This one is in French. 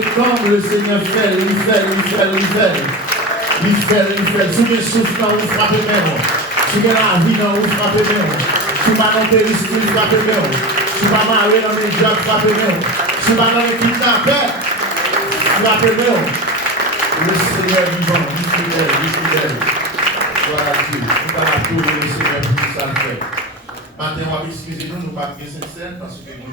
que comme le Seigneur fait, il fait. Si vous souffle, vous frappez même. Si vous avez la vie, vous frappez même. Si vous avez un périsque, vous frappez même. Si vous avez marié dans les jobs, vous frappez même. Si vous avez un kidnappé, vous frappez même. Le Seigneur vivant, il fidèle. Voilà Dieu. Nous allons appeler le Seigneur pour tout ça le fait. Maintenant, on va excusez-nous, nous ne pouvons pas bien sincères parce que nous